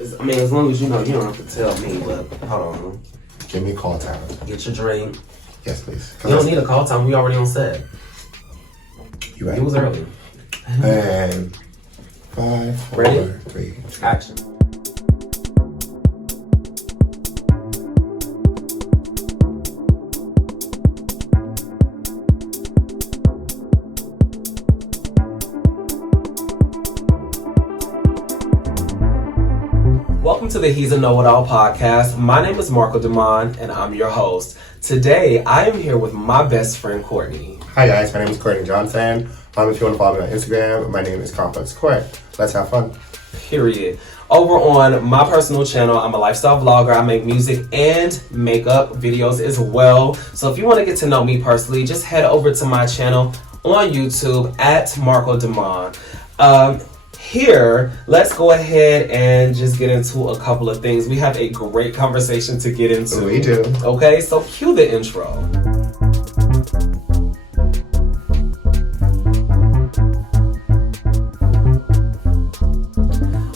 I mean, as long as you know, you don't have to tell me, but hold on. Give me call time. Get your drink. Yes, please. You don't need a call time. We already on set. You right. It was early. And 5, 4, Ready? 3, 2. Action. Welcome to the He's a Know-It-All podcast. My name is Marcco and I'm your host. Today, I am here with my best friend, Courtney. Hi guys, my name is Courtney Johnson. If you want to follow me on Instagram, my name is Complex Court. Let's have fun. Period. Over on my personal channel, I'm a lifestyle vlogger. I make music and makeup videos as well. So if you want to get to know me personally, just head over to my channel on YouTube at Marcco Here, let's go ahead and just get into a couple of things. We have a great conversation to get into. We do. Okay, so cue the intro.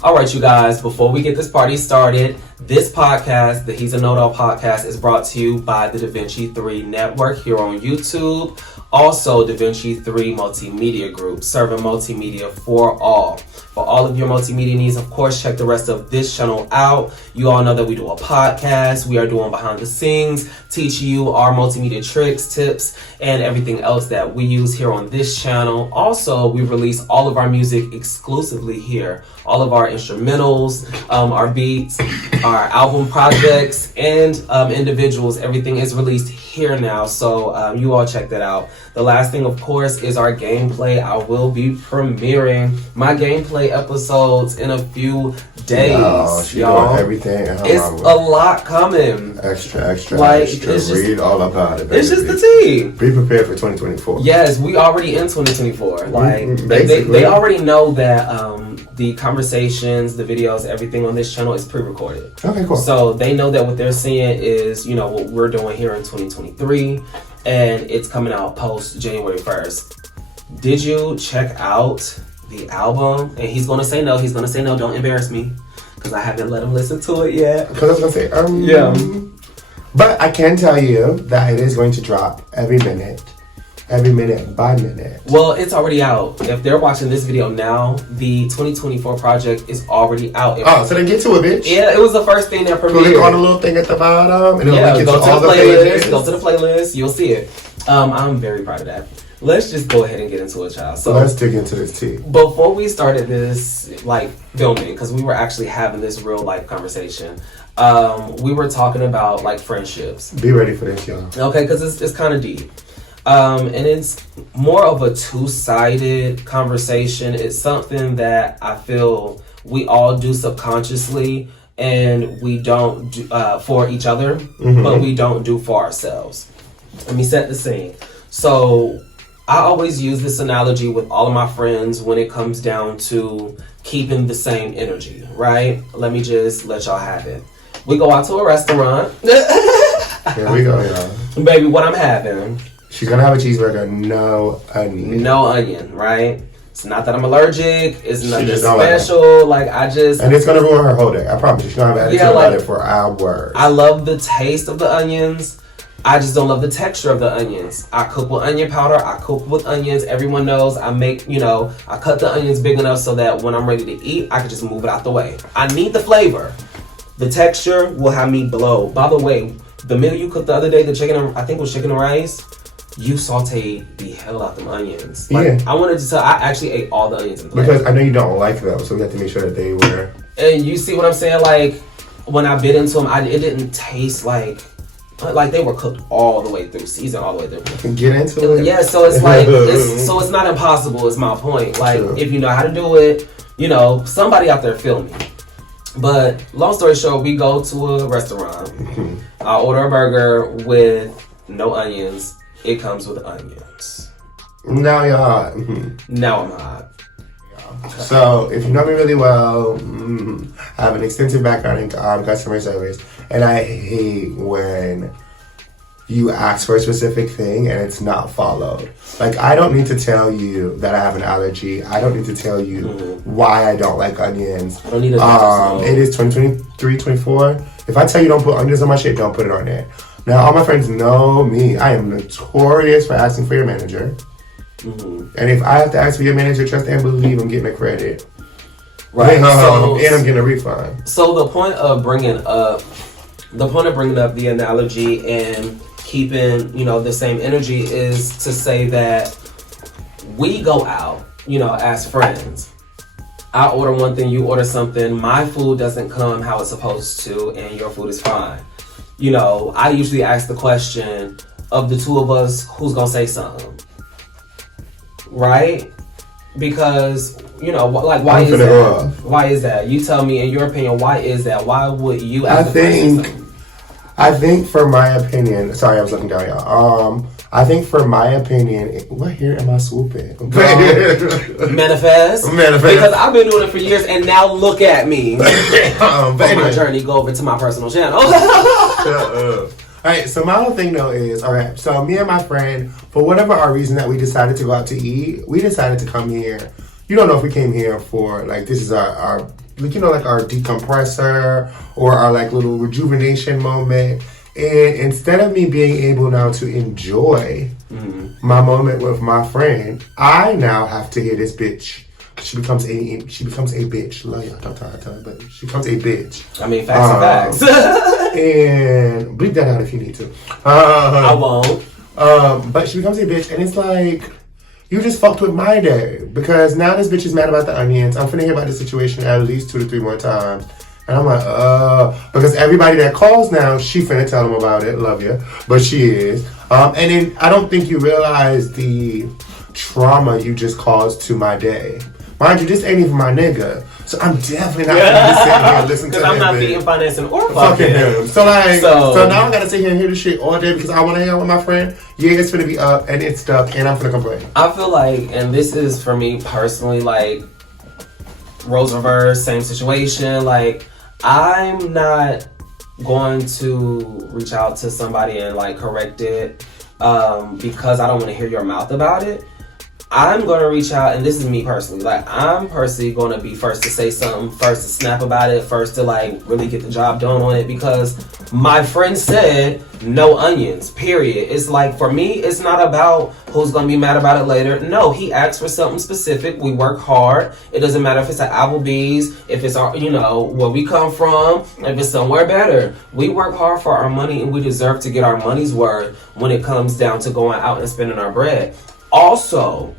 All right, you guys, before we get this party started, this podcast, the He's a Know-It-All podcast, is brought to you by the DaVinci 3 network here on YouTube. Also, DaVinci 3 Multimedia Group, serving multimedia for all. For all of your multimedia needs, of course, check the rest of this channel out. You all know that we do a podcast. We are doing behind the scenes, teaching you our multimedia tricks, tips, and everything else that we use here on this channel. Also, we release all of our music exclusively here. All of our instrumentals, our beats, our album projects, and individuals, everything is released here now. So you all check that out. The last thing, of course, is our gameplay. I will be premiering my gameplay episodes in a few days. Y'all, doing everything. It's a lot coming. Extra. It's just, read all about it. Baby. It's just the tea. Be prepared for 2024. Yes, we already in 2024. Like they already know that the conversations, the videos, everything on this channel is pre-recorded. Okay, cool. So they know that what they're seeing is, you know, what we're doing here in 2023, and it's coming out post January 1st. Did you check out the album? And he's gonna say no. Don't embarrass me, because I haven't let him listen to it yet. Because I was gonna say, yeah. But I can tell you that it is going to drop every minute by minute. Well, it's already out. If they're watching this video now, the 2024 project is already out. So then get to it, bitch. Yeah, it was the first thing that premiered. Click on the little thing at the bottom, and it'll link you to all the pages. Go to the playlist. You'll see it. I'm very proud of that. Let's just go ahead and get into it, child. So let's dig into this tea. Before we started this, filming, because we were actually having this real life conversation, we were talking about, friendships. Be ready for this, y'all. Okay, because it's kind of deep. And it's more of a two-sided conversation. It's something that I feel we all do subconsciously, and we don't do for each other, but we don't do for ourselves. Let me set the scene. So I always use this analogy with all of my friends when it comes down to keeping the same energy, right? Let me just let y'all have it. We go out to a restaurant. Here we go, y'all. Baby, what I'm having. She's gonna have a cheeseburger, no onion. No onion, right? It's not that I'm allergic. It's nothing special. And it's gonna ruin her whole day. I promise you. She's gonna have attitude about it for hours. I love the taste of the onions. I just don't love the texture of the onions. I cook with onion powder. I cook with onions. Everyone knows I make, I cut the onions big enough so that when I'm ready to eat, I can just move it out the way. I need the flavor. The texture will have me blow. By the way, the meal you cooked the other day, the chicken, I think it was chicken and rice, you sauteed the hell out them onions. I wanted to tell, I actually ate all the onions in the because I know you don't like them, so we have to make sure that they were. And you see what I'm saying? When I bit into them, it didn't taste like they were cooked all the way through, seasoned all the way through. Get into it. Yeah, so it's it's not impossible. Is my point. True. If you know how to do it, somebody out there feel me. But long story short, we go to a restaurant. I order a burger with no onions. It comes with onions. Now you're hot. Now I'm hot. So, if you know me really well, I have an extensive background in customer service, and I hate when you ask for a specific thing and it's not followed. Like, I don't need to tell you that I have an allergy. I don't need to tell you why I don't like onions. I don't need a It is 2023, 24. If I tell you don't put onions on my shit, don't put it on there. Now, all my friends know me. I am notorious for asking for your manager. And if I have to ask for your manager, trust and believe I'm getting a credit. Right. And I'm getting a refund. So the point of bringing up the analogy and keeping, you know, the same energy is to say that we go out, you know, as friends. I order one thing, you order something, my food doesn't come how it's supposed to, and your food is fine. You know, I usually ask the question, of the two of us, who's gonna say something? Right? Because, you know, like, why is that? Why is that? You tell me, in your opinion, why is that? Why would you ask the question? I think, for my opinion, sorry, I was looking down, y'all. I think, for my opinion, what here am I swooping? Manifest. Because I've been doing it for years, and now look at me. On my journey, go over to my personal channel. Alright, so my whole thing though is, alright, so me and my friend, for whatever our reason that we decided to go out to eat, we decided to come here. You don't know if we came here for, like, this is our like, you know, like our decompressor or our, like, little rejuvenation moment. And instead of me being able now to enjoy my moment with my friend, I now have to hear this bitch. She becomes a bitch. Love y'all, don't tell her, but she becomes a bitch. I mean, facts are facts. And bleep that out if you need to. I won't. But she becomes a bitch, and it's like, you just fucked with my day. Because now this bitch is mad about the onions. I'm finna hear about the situation at least 2 to 3 more times. And I'm like, because everybody that calls now, she finna tell them about it. Love you. But she is. And then I don't think you realize the trauma you just caused to my day. Mind you, this ain't even my nigga. So I'm definitely not gonna sit here and listen to him. Because I'm not feeding, financing, or fucking him. So now I gotta sit here and hear this shit all day because I wanna hang out with my friend. Yeah, it's gonna be up and it's stuck and I'm gonna complain. I feel like, and this is for me personally, like, roles reverse, same situation. Like, I'm not going to reach out to somebody and, like, correct it because I don't want to hear your mouth about it. I'm going to reach out, and this is me personally, like, I'm personally going to be first to say something, first to snap about it, first to, like, really get the job done on it, because my friend said no onions, period. It's like, for me, it's not about who's going to be mad about it later. No, he asked for something specific. We work hard. It doesn't matter if it's at Applebee's, if it's, our, you know, where we come from, if it's somewhere better. We work hard for our money, and we deserve to get our money's worth when it comes down to going out and spending our bread. Also,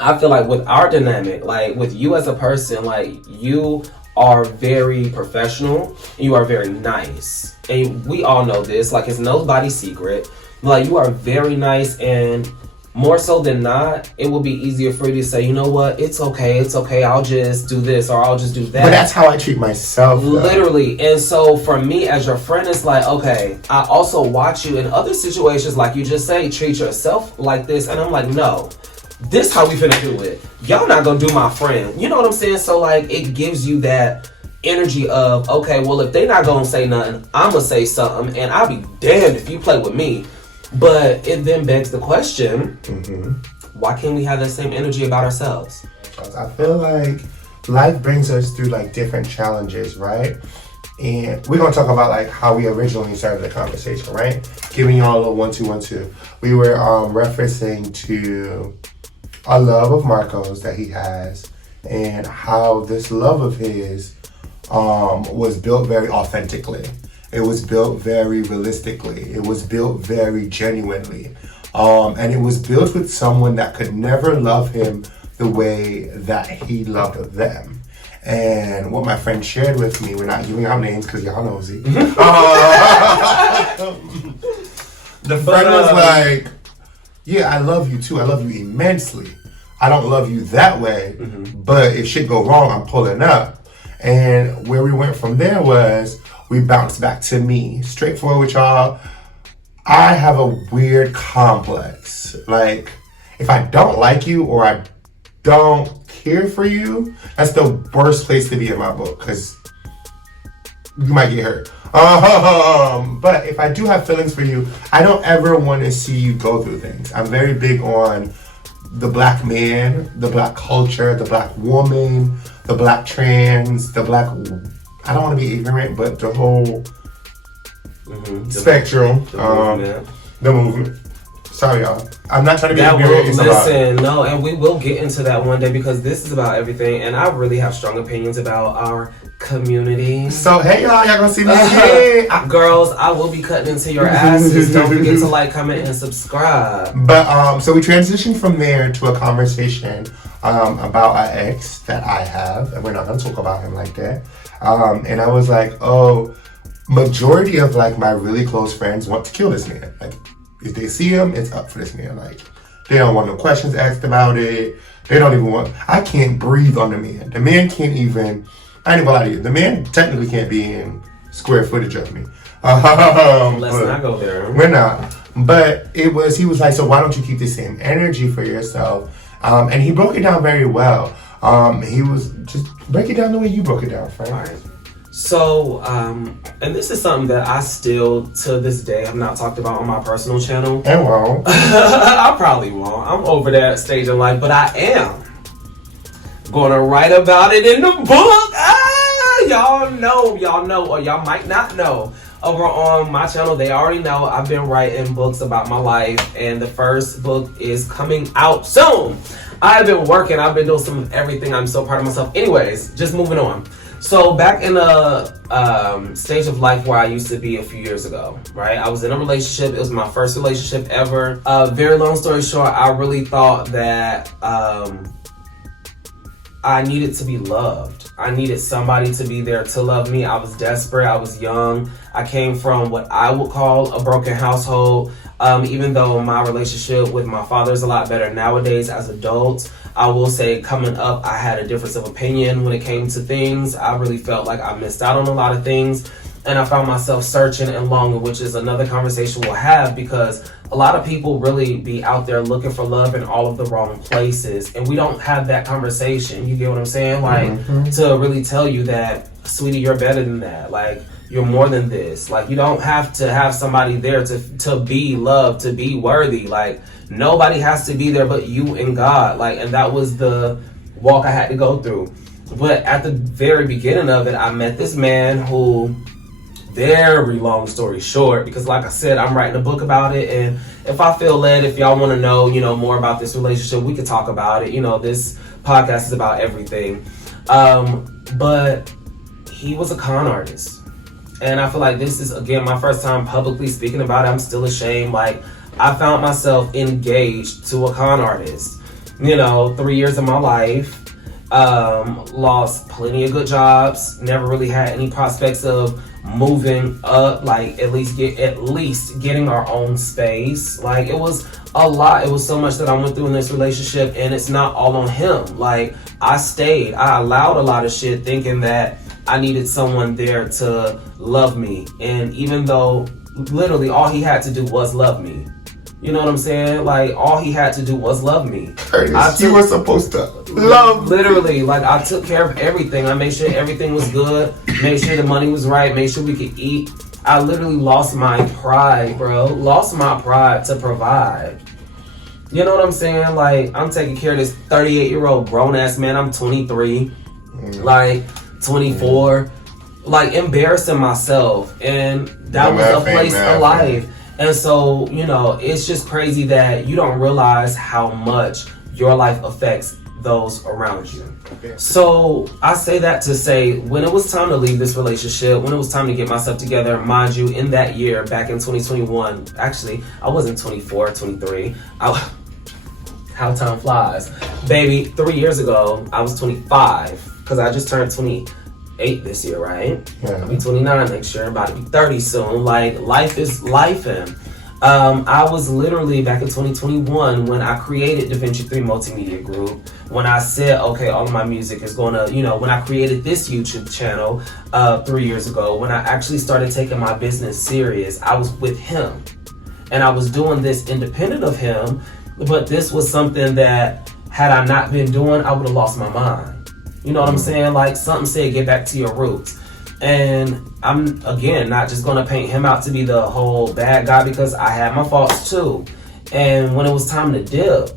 I feel like with our dynamic, like with you as a person, like you are very professional, you are very nice. And we all know this, like it's nobody's secret. Like you are very nice, and more so than not, it will be easier for you to say, you know what, it's okay, I'll just do this or I'll just do that. But that's how I treat myself, though. Literally. And so for me as your friend, it's like, okay, I also watch you in other situations, like you just say, treat yourself like this. And I'm like, no, this how we finna do it. Y'all not gonna do my friend. You know what I'm saying? So like, it gives you that energy of, okay, well, if they not gonna say nothing, I'm gonna say something, and I'll be damned if you play with me. But it then begs the question, why can't we have that same energy about ourselves? I feel like life brings us through like different challenges, right? And we're gonna talk about like how we originally started the conversation, right? Giving y'all a little 1-2-1-2. We were referencing to a love of Marcco's that he has, and how this love of his was built very authentically. It was built very realistically. It was built very genuinely. And it was built with someone that could never love him the way that he loved them. And what my friend shared with me, we're not giving out names because y'all nosy. The friend was like, yeah, I love you too. I love you immensely. I don't love you that way, but if shit go wrong, I'm pulling up. And where we went from there was, we bounced back to me. Straightforward with y'all. I have a weird complex. Like, if I don't like you or I don't care for you, that's the worst place to be in my book, because you might get hurt. But if I do have feelings for you, I don't ever want to see you go through things. I'm very big on the black man, the black culture, the black woman, the black trans, the black, I don't want to be ignorant, but the whole spectrum, the movement. Sorry, y'all. I'm not trying to be ignorant. Listen, no, and we will get into that one day because this is about everything, and I really have strong opinions about our community. So, hey, y'all gonna see me again. Girls, I will be cutting into your asses. Don't forget to like, comment, and subscribe. But, so we transitioned from there to a conversation about an ex that I have, and we're not gonna talk about him like that. And I was like, majority of like my really close friends want to kill this man. Like, if they see him, it's up for this man. Like, they don't want no questions asked about it. They don't even want, I can't breathe on the man. The man can't even, I ain't gonna lie to you. The man technically can't be in square footage of me. Let's not go there. We're not. But he was like, so why don't you keep the same energy for yourself? And he broke it down very well. He was just, break it down the way you broke it down, Frank. All right. So, and this is something that I still, to this day, have not talked about on my personal channel. And won't. I probably won't. I'm over that stage in life, but I am going to write about it in the book. Y'all know, or y'all might not know. Over on my channel, they already know I've been writing books about my life, and the first book is coming out soon. I've been working. I've been doing some of everything. I'm so proud of myself. Anyways, just moving on. So back in a stage of life where I used to be a few years ago, right? I was in a relationship. It was my first relationship ever. Very long story short, I really thought that I needed to be loved. I needed somebody to be there to love me. I was desperate. I was young. I came from what I would call a broken household. Even though my relationship with my father is a lot better nowadays as adults, I will say coming up, I had a difference of opinion when it came to things. I really felt like I missed out on a lot of things. And I found myself searching and longing, which is another conversation we'll have, because a lot of people really be out there looking for love in all of the wrong places. And we don't have that conversation. You get what I'm saying? Like, to really tell you that, sweetie, you're better than that. Like, you're more than this. Like, you don't have to have somebody there to be loved, to be worthy. Like, nobody has to be there but you and God. Like, and that was the walk I had to go through. But at the very beginning of it, I met this man who, very long story short, because like I said, I'm writing a book about it, and if I feel led, if y'all want to know, more about this relationship, we could talk about it. This podcast is about everything. But he was a con artist. And I feel like this is, again, my first time publicly speaking about it. I'm still ashamed. Like, I found myself engaged to a con artist. 3 years of my life. Lost plenty of good jobs. Never really had any prospects of moving up. Like, at least getting our own space. Like, it was a lot. It was so much that I went through in this relationship, and it's not all on him. Like, I stayed. I allowed a lot of shit, thinking that I needed someone there to love me. And even though literally all he had to do was love me. You know what I'm saying? Like, all he had to do was love me. Curtis, you were supposed to love literally, like, I took care of everything. I made sure everything was good. Made sure the money was right. Made sure we could eat. I literally lost my pride, bro. Lost my pride to provide. You know what I'm saying? Like, I'm taking care of this 38-year-old grown-ass man. I'm 23. Like, 24, like, embarrassing myself, and that was a place of life. And so, it's just crazy that you don't realize how much your life affects those around you. So I say that to say, when it was time to leave this relationship, when it was time to get myself together, mind you, in that year, back in 2021, actually, I wasn't 24, 23. How time flies. Baby, 3 years ago, I was 25. Because I just turned 28 this year, right? Yeah. I'll be 29 next year. I'm about to be 30 soon. Like, life is life-in. I was literally back in 2021 when I created DaVinci 3 Multimedia Group. When I said, okay, all of my music is going to, when I created this YouTube channel 3 years ago, when I actually started taking my business serious, I was with him. And I was doing this independent of him. But this was something that, had I not been doing, I would have lost my mind. You know what I'm saying? Like, something said, get back to your roots. And I'm, again, not just going to paint him out to be the whole bad guy, because I had my faults too. And when it was time to dip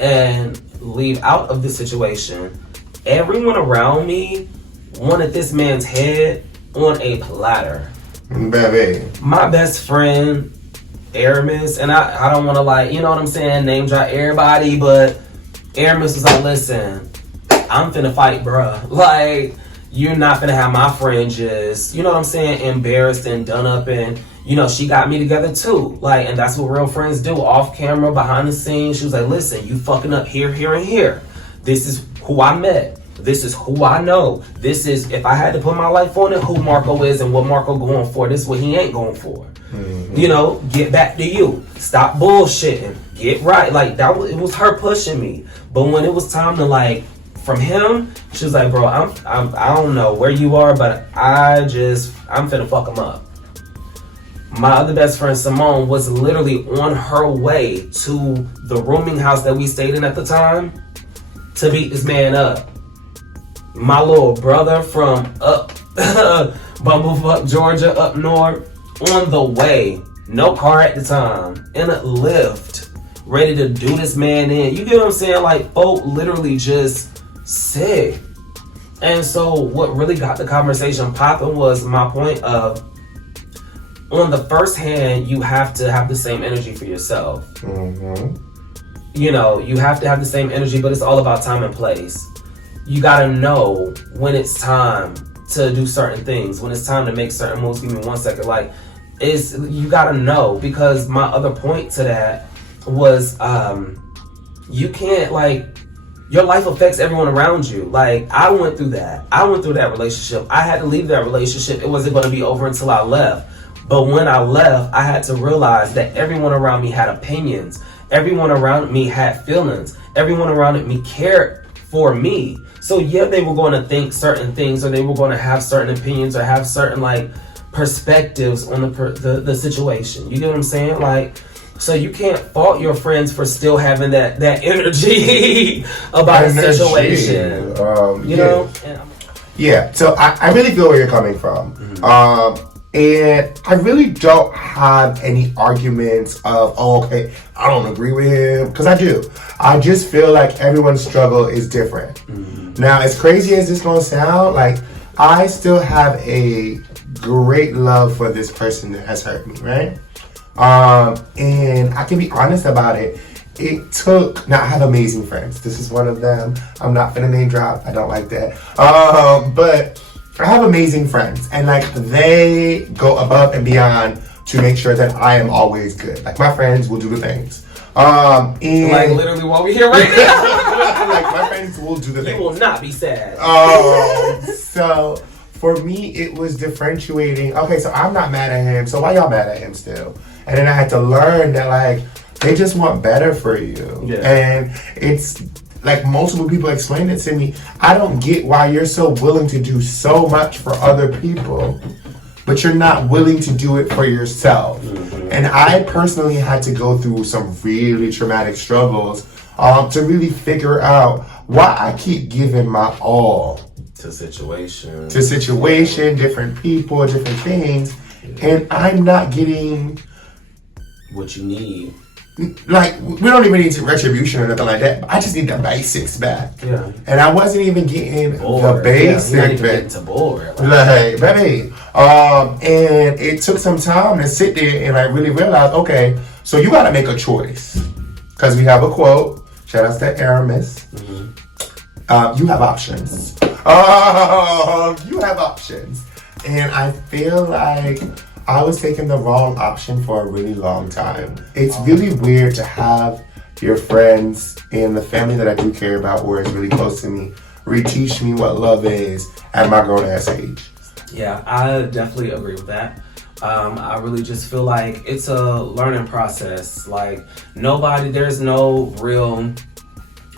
and leave out of the situation, everyone around me wanted this man's head on a platter. Baby. My best friend, Aramis, and I don't want to, like, you know what I'm saying, name drop everybody, but Aramis was like, listen, I'm finna fight, bruh. Like, you're not finna have my friend just, you know what I'm saying, embarrassed and done up, and, you know, she got me together too. Like, and that's what real friends do, off camera, behind the scenes. She was like, listen, you fucking up here, here, and here. This is who I met. This is who I know. This is, if I had to put my life on it, who Marcco is and what Marcco going for. This is what he ain't going for. Mm-hmm. You know, get back to you. Stop bullshitting. Get right. Like, that was, it was her pushing me. But when it was time to, like, from him, she was like, bro, I don't know where you are, but I'm finna fuck him up. My other best friend, Simone, was literally on her way to the rooming house that we stayed in at the time to beat this man up. My little brother from up Bumblefuck, Georgia, up north, on the way, no car at the time, in a Lyft, ready to do this man in. You get what I'm saying? Like, folk literally just sick. And so what really got the conversation popping was my point of, on the first hand, you have to have the same energy for yourself. Mm-hmm. You know, you have to have the same energy, but it's all about time and place. You gotta know when it's time to do certain things, when it's time to make certain moves. Give me 1 second. Like, you gotta know, because my other point to that was, you can't, like, your life affects everyone around you. Like, I went through that. I went through that relationship. I had to leave that relationship. It wasn't gonna be over until I left. But when I left, I had to realize that everyone around me had opinions. Everyone around me had feelings. Everyone around me cared for me. So yeah, they were going to think certain things, or they were going to have certain opinions, or have certain, like, perspectives on the situation. You get what I'm saying? Like, so you can't fault your friends for still having that energy about a situation. You know? Yeah. So I really feel where you're coming from. Mm-hmm. And I really don't have any arguments of, oh, okay, I don't agree with him, because I do. I just feel like everyone's struggle is different. Mm-hmm. Now, as crazy as this gonna sound, like, I still have a great love for this person that has hurt me, right? And I can be honest about it. Now, I have amazing friends. This is one of them. I'm not finna name drop. I don't like that. But I have amazing friends, and, like, they go above and beyond to make sure that I am always good. Like, my friends will do the things. And like, literally while we're here right now. Like, my friends will do the things. You will not be sad. So for me, it was differentiating. Okay, so I'm not mad at him, so why y'all mad at him still? And then I had to learn that, like, they just want better for you. Yeah. And it's like, multiple people explained it to me. I don't get why you're so willing to do so much for other people, but you're not willing to do it for yourself. Mm-hmm. And I personally had to go through some really traumatic struggles to really figure out why I keep giving my all to situation, different people, different things, and I'm not getting what you need. Like, we don't even need retribution or nothing like that. I just need the basics back. Yeah. And I wasn't even getting the basics back. Getting to board. Like, baby. And it took some time to sit there and I really realized, okay, so you got to make a choice. Because we have a quote. Shout out to Aramis. Mm-hmm. You have options. You have options. And I feel like I was taking the wrong option for a really long time. It's really weird to have your friends and the family that I do care about, or is really close to me, reteach me what love is at my grown ass age. Yeah, I definitely agree with that. I really just feel like it's a learning process. Like, there's no real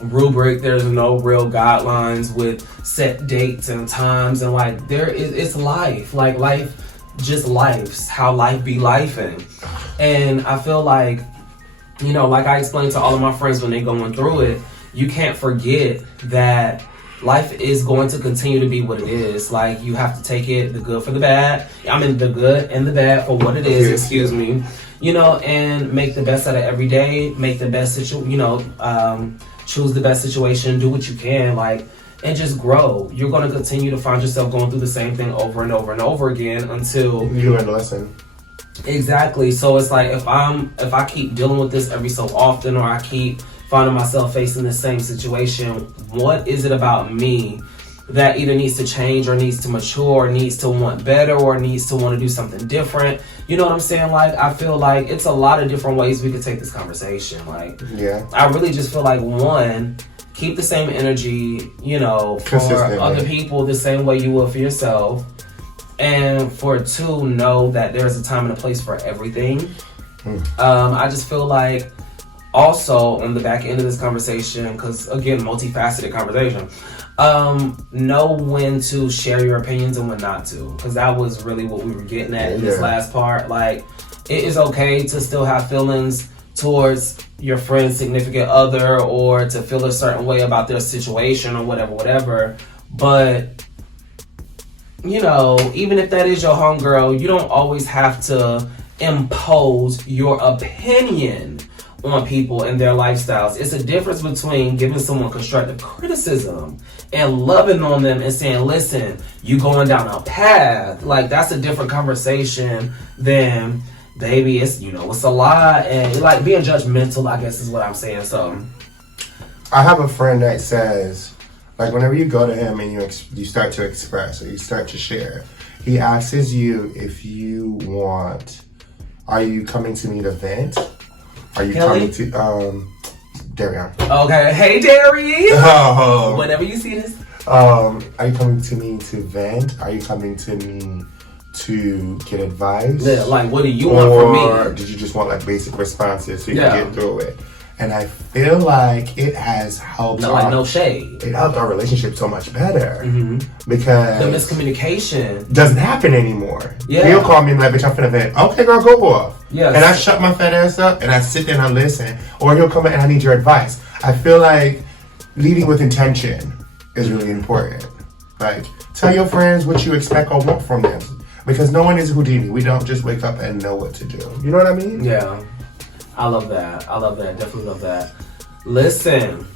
rubric, there's no real guidelines with set dates and times, and like, it's life. Like, life just life's how life be lifing. And I feel like, you know, like I explained to all of my friends when they going through it, you can't forget that life is going to continue to be what it is. Like, you have to take it, the good for the bad. I mean, the good and the bad for what it is, excuse me. You know, and make the best out of every day. Make the best choose the best situation. Do what you can, like, and just grow. You're going to continue to find yourself going through the same thing over and over and over again until you learn a lesson. Exactly. So it's like, if I keep dealing with this every so often, or I keep finding myself facing the same situation, what is it about me that either needs to change or needs to mature or needs to want better or needs to want to do something different? You know what I'm saying? Like, I feel like it's a lot of different ways we could take this conversation. Like, yeah, I really just feel like, one, keep the same energy, you know, for other people the same way you will for yourself. And for two, know that there's a time and a place for everything. I just feel like, also on the back end of this conversation, because again, multifaceted conversation, know when to share your opinions and when not to, because that was really what we were getting at in this last part. Like, it is okay to still have feelings towards your friend's significant other, or to feel a certain way about their situation or whatever, but you know, even if that is your homegirl, you don't always have to impose your opinion on people and their lifestyles. It's a difference between giving someone constructive criticism and loving on them and saying, listen, you going down a path. Like, that's a different conversation than, baby, it's, you know, it's a lot. And like, being judgmental, I guess is what I'm saying. So I have a friend that says, like, whenever you go to him and you start to express or you start to share, he asks you if you want, are you coming to me to vent? Are you coming to, Darian. Okay, hey, Darian. Whenever you see this. Are you coming to me to vent? Are you coming to me to get advice? Yeah, like, what do you want from me? Or did you just want, like, basic responses so you can get through it? And I feel like it has helped. No shade. It helped our relationship so much better because the miscommunication doesn't happen anymore. Yeah. He'll call me and like, bitch, I'm finna vent. Okay, girl, go off. Yes. And I shut my fat ass up and I sit there and I listen. Or he'll come in and I need your advice. I feel like leading with intention is really important. Like, tell your friends what you expect or want from them, because no one is Houdini. We don't just wake up and know what to do. You know what I mean? Yeah. I love that. Definitely love that. Listen,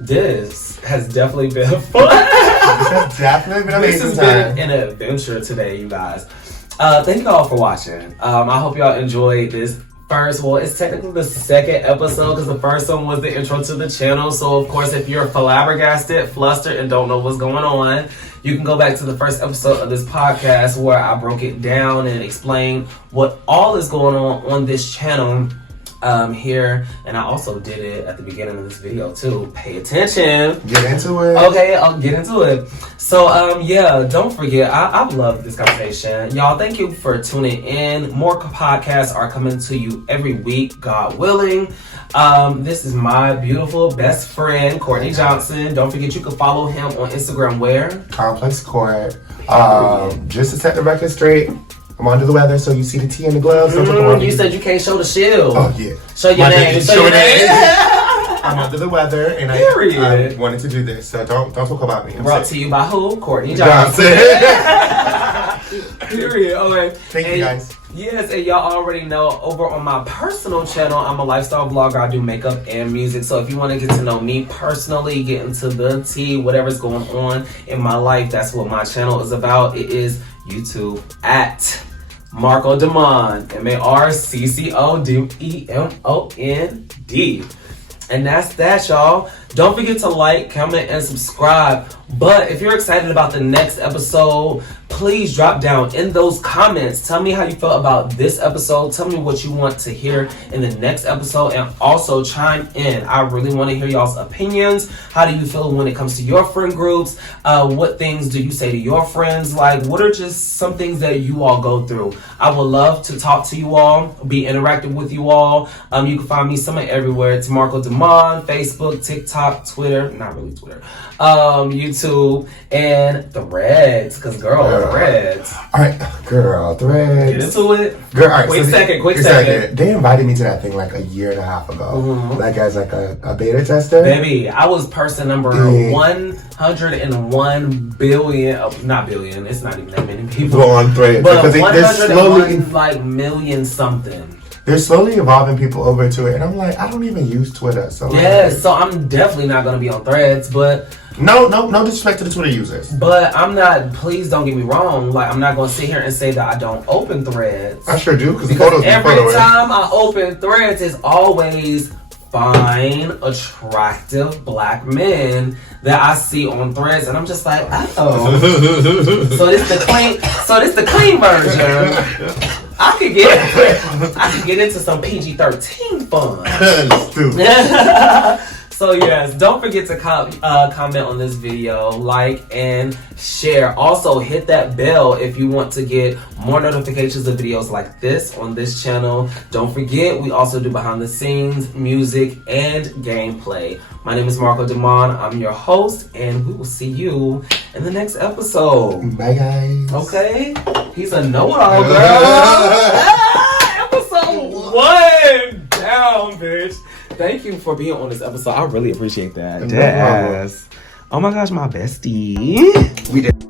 this has definitely been fun. This has definitely been amazing. This has been an adventure today, you guys. Thank you all for watching. I hope y'all enjoyed this first. Well, it's technically the second episode because the first one was the intro to the channel. So, of course, if you're flabbergasted, flustered, and don't know what's going on, you can go back to the first episode of this podcast where I broke it down and explained what all is going on this channel. Here, and I also did it at the beginning of this video too. Pay attention. Get into it. Okay, I'll get into it. So, yeah, don't forget, I've loved this conversation. Y'all, thank you for tuning in. More podcasts are coming to you every week, God willing. This is my beautiful best friend, Courtney Johnson. Don't forget, you can follow him on Instagram where? Complex Court. Just to set the record straight, I'm under the weather, so you see the tea in the gloves. You said you can't show the shield. Oh, yeah. Show your name. Show your name. I'm under the weather, and I wanted to do this, so don't talk about me. Brought to you by who? Courtney Johnson. Period. Okay. Thank you, guys. Yes, and y'all already know, over on my personal channel, I'm a lifestyle vlogger. I do makeup and music. So if you want to get to know me personally, get into the tea, whatever's going on in my life, that's what my channel is about. It is YouTube at Marcco Demond, MarCCODEMOND. And that's that, y'all. Don't forget to like, comment, and subscribe. But if you're excited about the next episode, please drop down in those comments. Tell me how you felt about this episode. Tell me what you want to hear in the next episode. And also chime in. I really want to hear y'all's opinions. How do you feel when it comes to your friend groups? What things do you say to your friends? Like, what are just some things that you all go through? I would love to talk to you all, be interactive with you all. You can find me somewhere everywhere. It's Marcco Demond, Facebook, TikTok, Twitter. Not really Twitter. YouTube, and Threads. Because, girl, Threads. All right. Girl, Threads. Get into it. Girl, all right, quick second. They invited me to that thing like a year and a half ago. Mm-hmm. Like as like a beta tester. Baby, I was person number 101 billion. Not billion. It's not even that many people on Threads. But because they're slowly like million something. They're slowly evolving people over to it, and I'm like, I don't even use Twitter. So so I'm definitely not gonna be on Threads, but. No disrespect to the Twitter users. But I'm not, please don't get me wrong, like I'm not going to sit here and say that I don't open Threads. I sure do, because every time I open Threads, it's always fine, attractive black men that I see on Threads, and I'm just like, oh. So this the clean version. I could get into some PG-13 fun. Stupid. So yes, don't forget to comment on this video, like and share. Also hit that bell if you want to get more notifications of videos like this on this channel. Don't forget, we also do behind the scenes, music, and gameplay. My name is Marcco Demond. I'm your host, and we will see you in the next episode. Bye guys. Okay? He's a know-it-all, girl. Episode 1 down, bitch. Thank you for being on this episode. I really appreciate that. No problem. Oh my gosh, my bestie. We did.